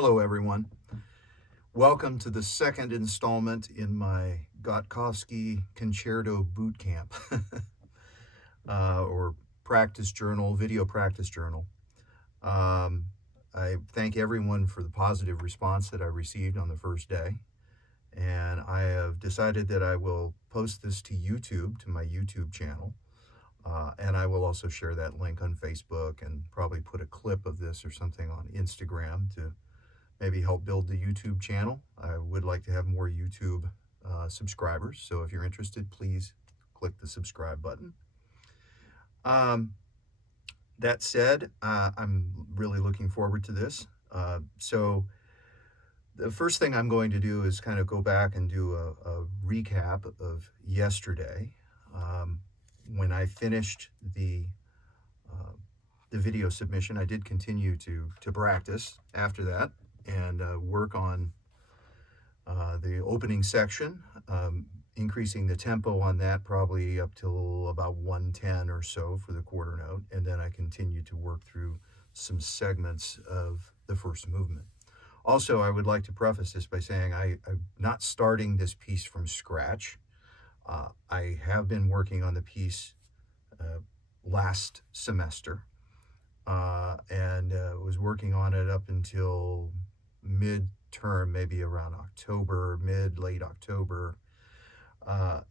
Hello, everyone. Welcome to the second installment in my Gotkovsky Concerto Boot Camp, or practice journal, video practice journal. I thank everyone for the positive response that I received on the first day, and I have decided that I will post this to YouTube, to my YouTube channel, and I will also share that link on Facebook and probably put a clip of this or something on Instagram to maybe help build the YouTube channel. I would like to have more YouTube subscribers, so if you're interested, please click the subscribe button. That said, I'm really looking forward to this. So the first thing I'm going to do is kind of go back and do a recap of yesterday. When I finished the video submission, I did continue to practice after that and work on the opening section, increasing the tempo on that probably up till about 110 or so for the quarter note, and then I continued to work through some segments of the first movement. Also, I would like to preface this by saying I'm not starting this piece from scratch. I have been working on the piece last semester and was working on it up until mid-term, maybe around October, late October,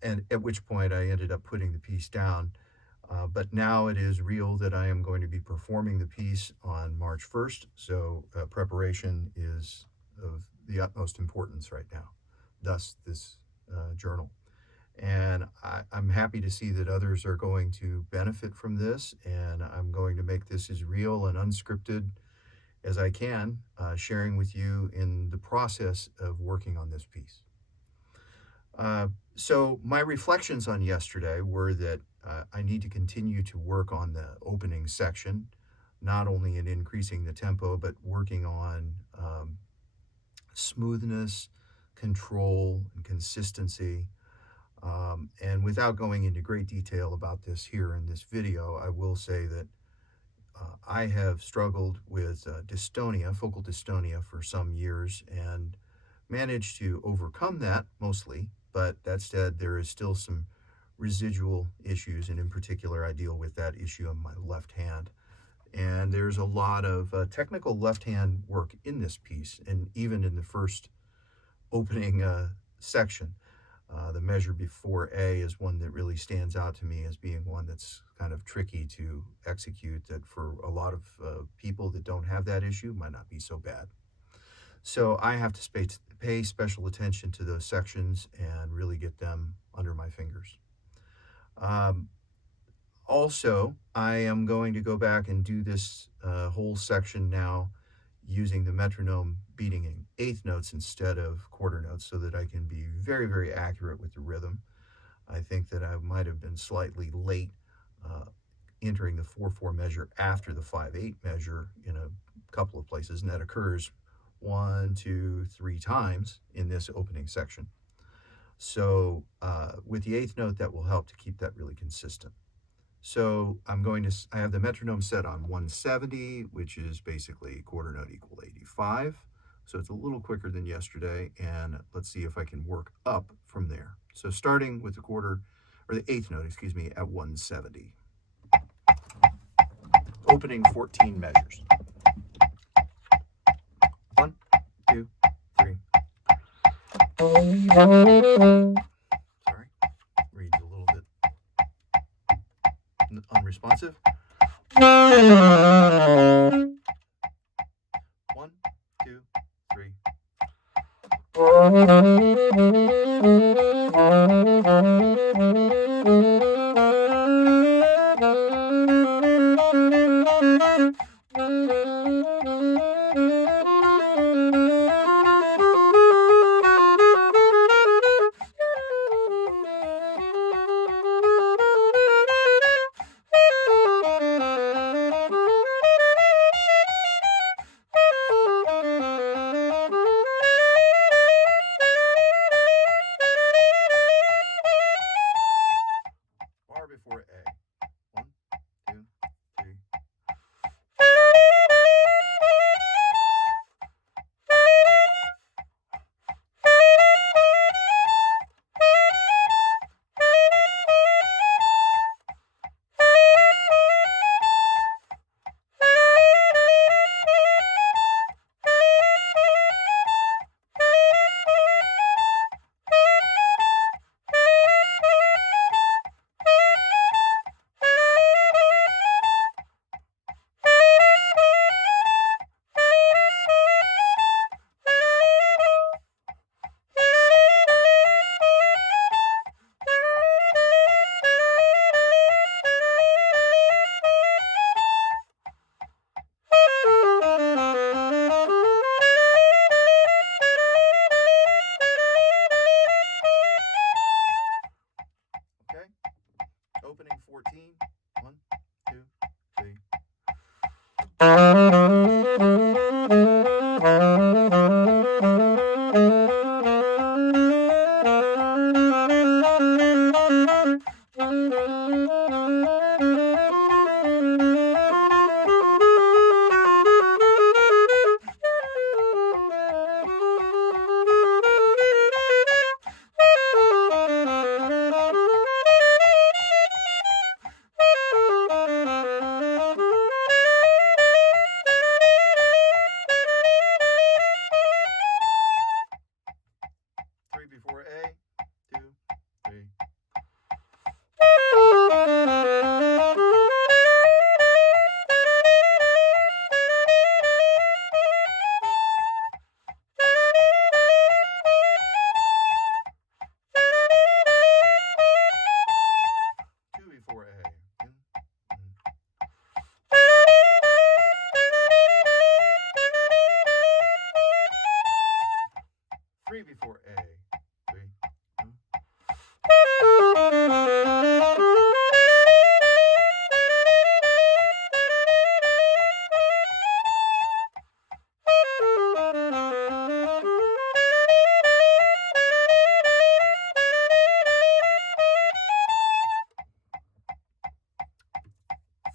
and at which point I ended up putting the piece down. But now it is real that I am going to be performing the piece on March 1st, so preparation is of the utmost importance right now, thus this journal. And I'm happy to see that others are going to benefit from this, and I'm going to make this as real and unscripted as I can, sharing with you in the process of working on this piece. So my reflections on yesterday were that I need to continue to work on the opening section, not only in increasing the tempo, but working on smoothness, control, and consistency. And without going into great detail about this here in this video, I will say that I have struggled with dystonia, focal dystonia, for some years and managed to overcome that mostly, but that said, there is still some residual issues, and in particular, I deal with that issue on my left hand. And there's a lot of technical left hand work in this piece, and even in the first opening section. The measure before A is one that really stands out to me as being one that's kind of tricky to execute, that for a lot of people that don't have that issue might not be so bad. So I have to pay special attention to those sections and really get them under my fingers. Also, I am going to go back and do this whole section now using the metronome beating in eighth notes instead of quarter notes, so that I can be very, very accurate with the rhythm. I think that I might have been slightly late entering the 4/4 measure after the 5/8 measure in a couple of places, and that occurs 1, 2, 3 times in this opening section. So with the eighth note, that will help to keep that really consistent. So I have the metronome set on 170, which is basically quarter note equal 85. So it's a little quicker than yesterday, and let's see if I can work up from there. So starting with the eighth note, at 170. Opening 14 measures. 1, 2, 3. Sorry, reads a little bit unresponsive. 1, 2, 3. 3 before A. 3.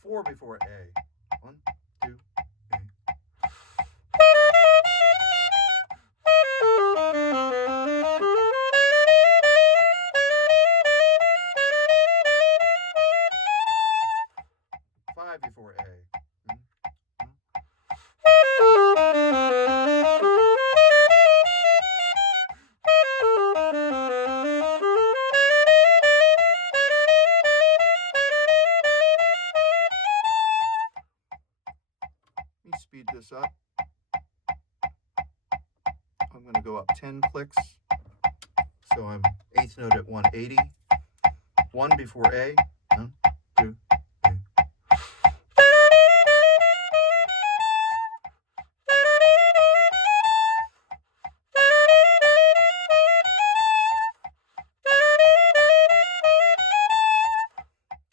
4 before A. 1, 2, A. 5 before A. 'Let me speed this up. I'm going to go up 10 clicks. So I'm eighth note at 180. 1 before A. 1, 2, 3.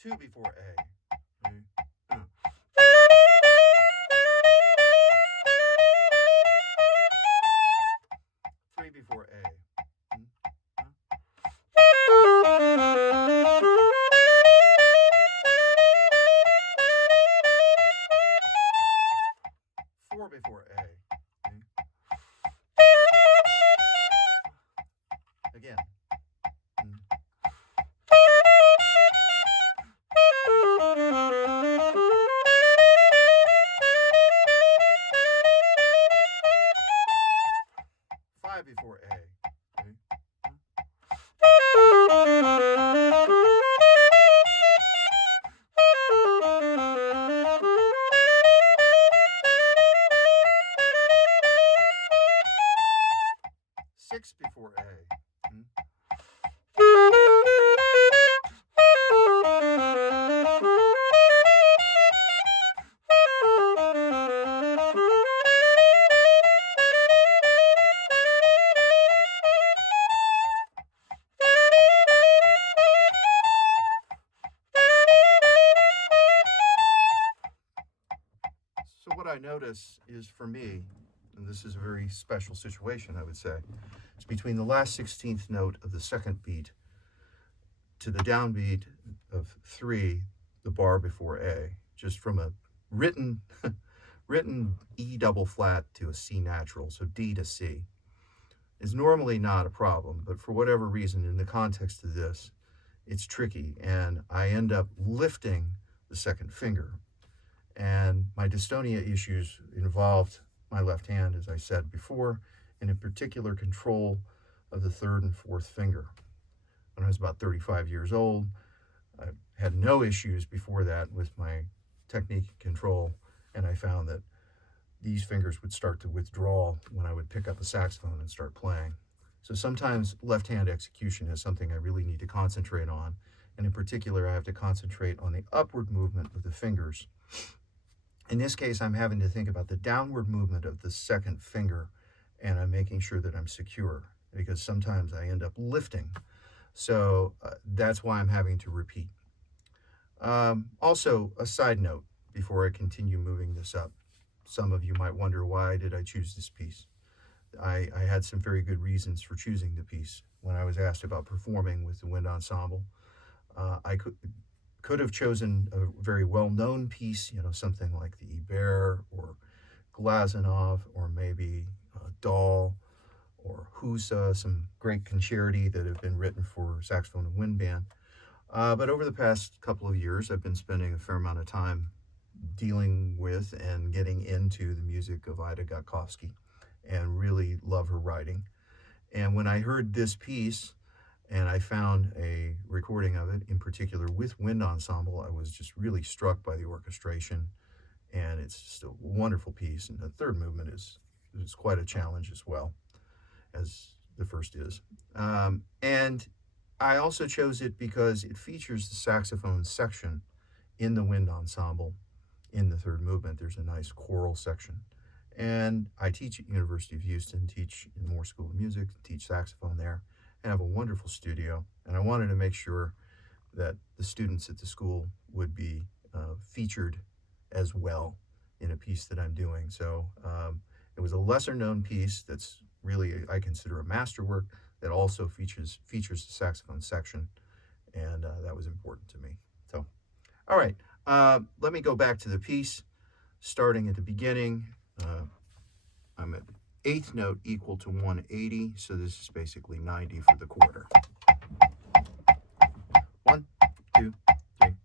2 before A. 3, 2. 3 before A. 4 before A. Again. 5 before A. 6 before A. 'So what I notice is, for me, and this is a very special situation, I would say, it's between the last 16th note of the second beat to the downbeat of 3, the bar before A, just from a written E double flat to a C natural, so D to C, is normally not a problem, but for whatever reason, in the context of this, it's tricky, and I end up lifting the second finger. And my dystonia issues involved my left hand, as I said before, and in particular control of the third and fourth finger. When I was about 35 years old, I had no issues before that with my technique and control, and I found that these fingers would start to withdraw when I would pick up a saxophone and start playing. So sometimes left-hand execution is something I really need to concentrate on, and in particular, I have to concentrate on the upward movement of the fingers. In this case, I'm having to think about the downward movement of the second finger, and I'm making sure that I'm secure, because sometimes I end up lifting. So that's why I'm having to repeat. Also, a side note before I continue moving this up. Some of you might wonder, why did I choose this piece? I had some very good reasons for choosing the piece. When I was asked about performing with the wind ensemble, I could have chosen a very well-known piece, something like the Ibert or Glazunov, or maybe Dahl or Husa, some great concerti that have been written for saxophone and wind band. But over the past couple of years, I've been spending a fair amount of time dealing with and getting into the music of Ida Gotkovsky, and really love her writing. And when I heard this piece, and I found a recording of it, in particular with wind ensemble, I was just really struck by the orchestration, and it's just a wonderful piece. And the third movement is quite a challenge as well, as the first is. And I also chose it because it features the saxophone section in the wind ensemble. In the third movement, there's a nice choral section, And I teach at University of Houston, teach in Moore School of Music, teach saxophone there, and have a wonderful studio. And I wanted to make sure that the students at the school would be featured as well in a piece that I'm doing. So it was a lesser known piece that's really, I consider, a masterwork that also features the saxophone section, and that was important to me. So, all right, let me go back to the piece, starting at the beginning. I'm at eighth note equal to 180, so this is basically 90 for the quarter. 1, 2, 3.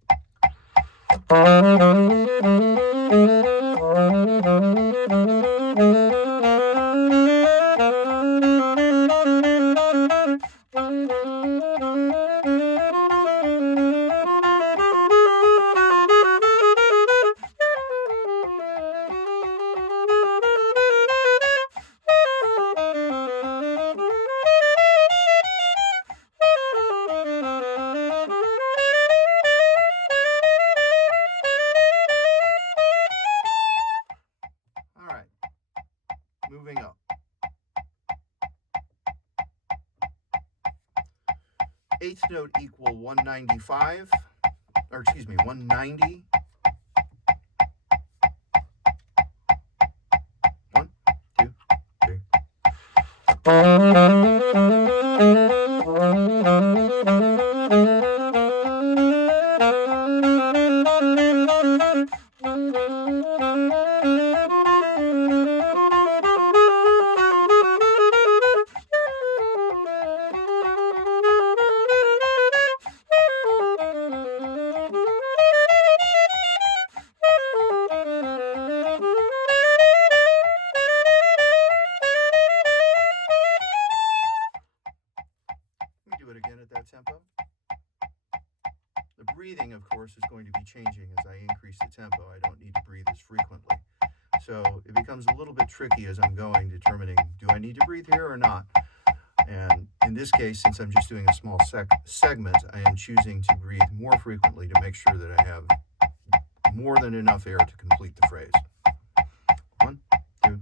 All right, moving up. Eighth note equal 195, or excuse me, 190. 1, 2, 3. Do it again at that tempo. The breathing, of course, is going to be changing as I increase the tempo. I don't need to breathe as frequently. So it becomes a little bit tricky as I'm going, determining, do I need to breathe here or not? And in this case, since I'm just doing a small segment, I am choosing to breathe more frequently to make sure that I have more than enough air to complete the phrase. 1, 2,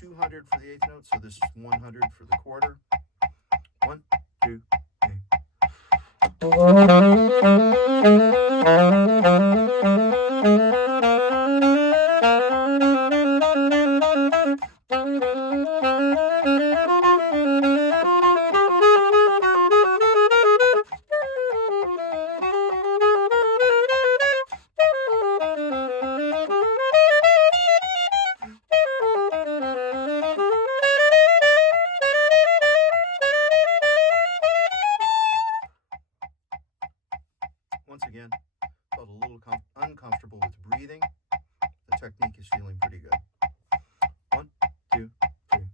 200 for the eighth note, so this is 100 for the quarter. 1, 2, 3. Once again, felt a little uncomfortable with breathing. The technique is feeling pretty good. 1, 2, 3.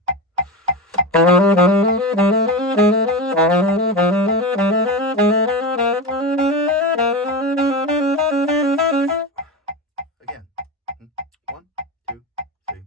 Again. 1, 2, 3.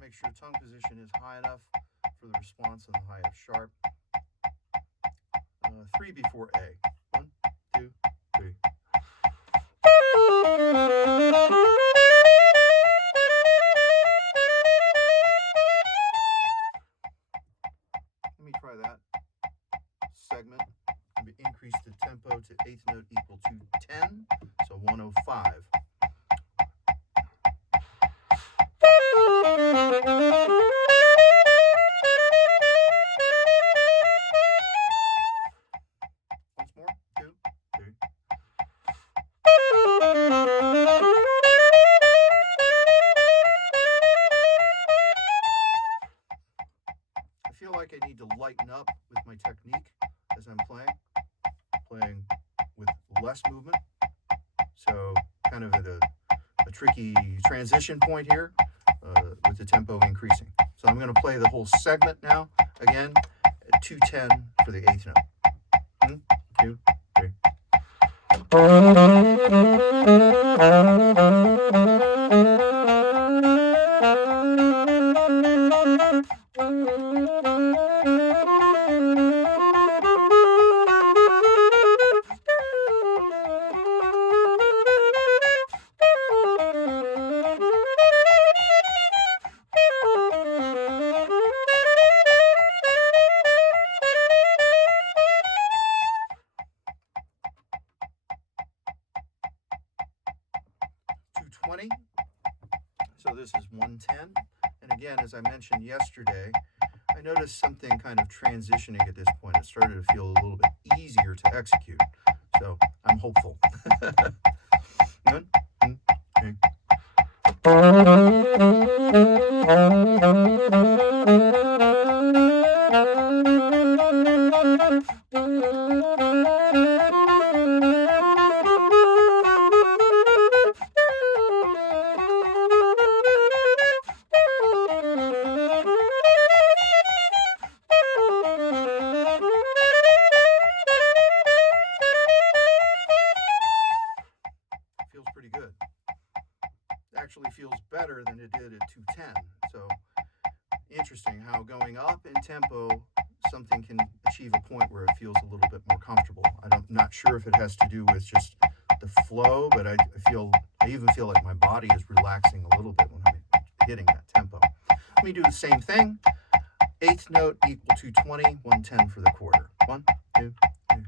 Make sure tongue position is high enough for the response on the high F sharp. 3 before A. 1, 2, 3. segment. Increase the tempo to eighth note equal to 10, so 105. Once more, 2, 3. I feel like I need to lighten up with my technique as I'm playing with less movement. So kind of at a tricky transition point here with the tempo increasing. So I'm going to play the whole segment now, again, at 210 for the eighth note. 1, 2, 3. So this is 110. And again, as I mentioned yesterday, I noticed something kind of transitioning at this point. It started to feel a little bit easier to execute. So I'm hopeful. 1, 2, 3. Feels pretty good. Actually feels better than it did at 210. So interesting how going up in tempo, something can achieve a point where it feels a little bit more comfortable. I'm not sure if it has to do with just the flow, but I even feel like my body is relaxing a little bit when I'm hitting that tempo. Let me do the same thing. Eighth note equal to 20, 110 for the quarter. 1, 2, 3.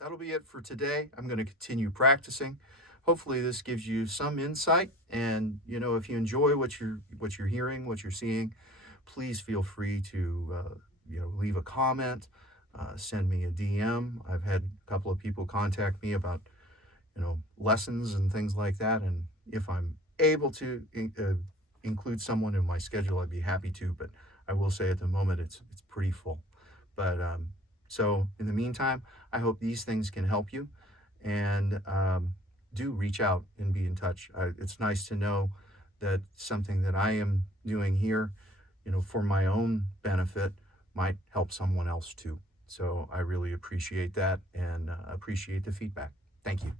That'll be it for today. I'm going to continue practicing. Hopefully this gives you some insight, and if you enjoy what you're hearing, what you're seeing, please feel free to leave a comment, send me a DM. I've had a couple of people contact me about lessons and things like that, and if I'm able to include someone in my schedule, I'd be happy to, but I will say at the moment it's pretty full. But so in the meantime, I hope these things can help you, and do reach out and be in touch. It's nice to know that something that I am doing here, for my own benefit, might help someone else too. So I really appreciate that, and appreciate the feedback. Thank you.